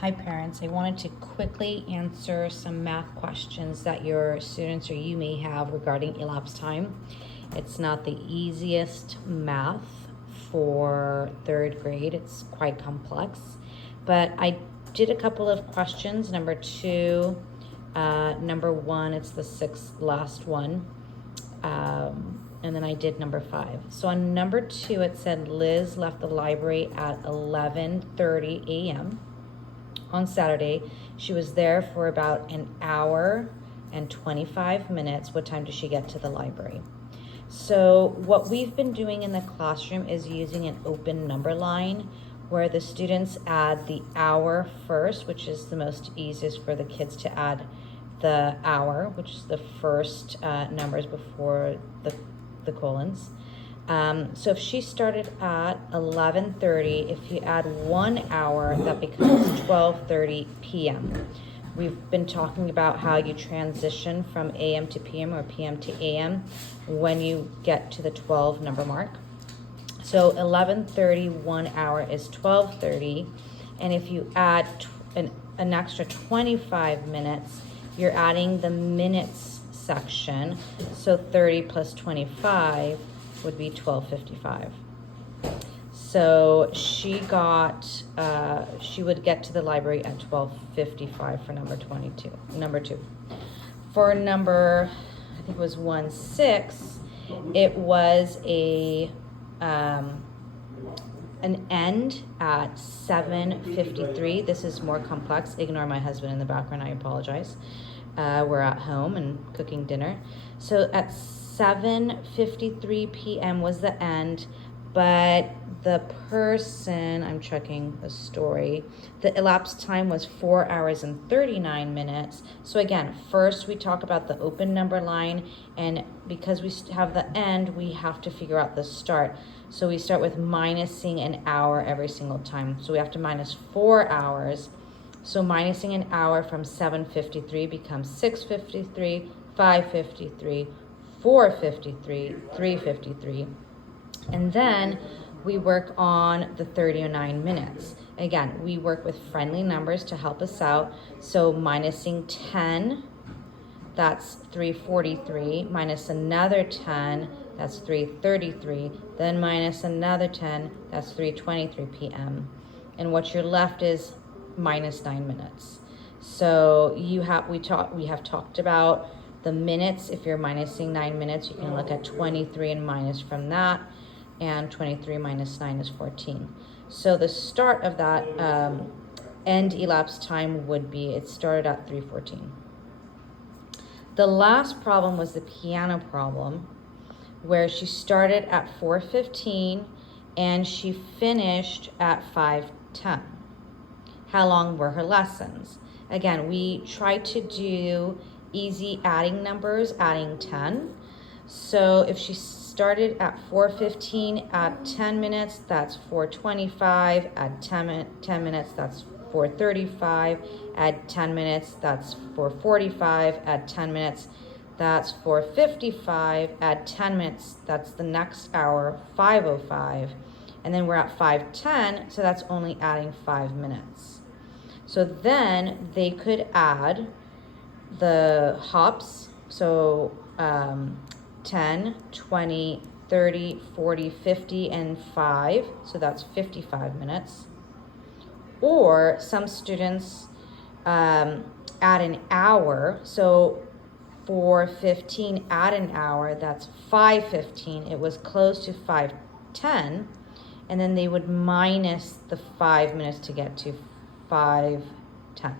Hi parents, I wanted to quickly answer some math questions that your students or you may have regarding elapsed time. It's not the easiest math for third grade, it's quite complex, but I did a couple of questions. Number two, number one, it's the sixth last one. And then I did number 5. So on number 2, it said Liz left the library at 11:30 a.m. on Saturday. She was there for about an hour and 25 minutes. What time does she get to the library? So what we've been doing in the classroom is using an open number line where the students add the hour first, which is the most easiest for the kids to add the hour, which is the first numbers before the colons. So if she started at 11:30, if you add 1 hour, that becomes 12:30 p.m. We've been talking about how you transition from AM to PM or PM to AM when you get to the 12 number mark. So 11:30, 1 hour is 12:30. And if you add an extra 25 minutes, you're adding the minutes section. So 30 plus 25 would be 12:55. So she would get to the library at 12:55 for number 2. For number, I think it was 1-6, it was an end at 7:53. This is more complex. Ignore my husband in the background, I apologize. We're at home and cooking dinner. So at 7:53 p.m. was the end, but the person, I'm checking the story, the elapsed time was 4 hours and 39 minutes. So again, first we talk about the open number line, and because we have the end, we have to figure out the start. So we start with minusing an hour every single time. So we have to minus 4 hours. So minusing an hour from 7:53 becomes 6:53, 5:53, 4:53, 3:53. And then we work on the 39 minutes. Again, we work with friendly numbers to help us out. So minusing 10, that's 3:43, minus another 10, that's 3:33, then minus another 10, that's 3:23 p.m. And what you're left is minus 9 minutes. So we have talked about the minutes. If you're minusing 9 minutes, you can look at 23 and minus from that, and 23 minus 9 is 14. So the start of that end elapsed time would be, it started at 3:14. The last problem was the piano problem, where she started at 4:15 and she finished at 5:10. How long were her lessons? Again, we try to do easy adding numbers, adding 10. So if she started at 4:15, add 10 minutes, that's 4:25, add 10 minutes, that's 4:35, add 10 minutes, that's 4:45, add 10 minutes, that's 4:55, add 10 minutes, that's the next hour, 5:05, and then we're at 5:10, so that's only adding 5 minutes. So then they could add the hops, so 10, 20, 30, 40, 50, and 5, so that's 55 minutes. Or some students add an hour, so 4:15 add an hour, that's 5:15. It was close to 5:10, and then they would minus the 5 minutes to get to 5:10.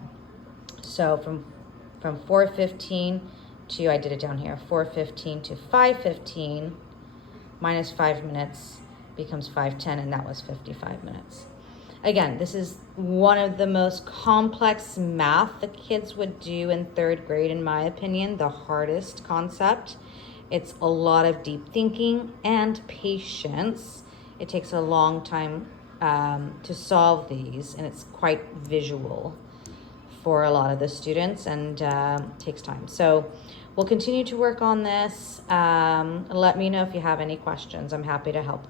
So from 4:15 to, I did it down here, 4:15 to 5:15 minus 5 minutes becomes 5:10, and that was 55 minutes. Again, this is one of the most complex math the kids would do in third grade, in my opinion, the hardest concept. It's a lot of deep thinking and patience. It takes a long time to solve these, and it's quite visual for a lot of the students, and takes time. So we'll continue to work on this. Let me know if you have any questions. I'm happy to help.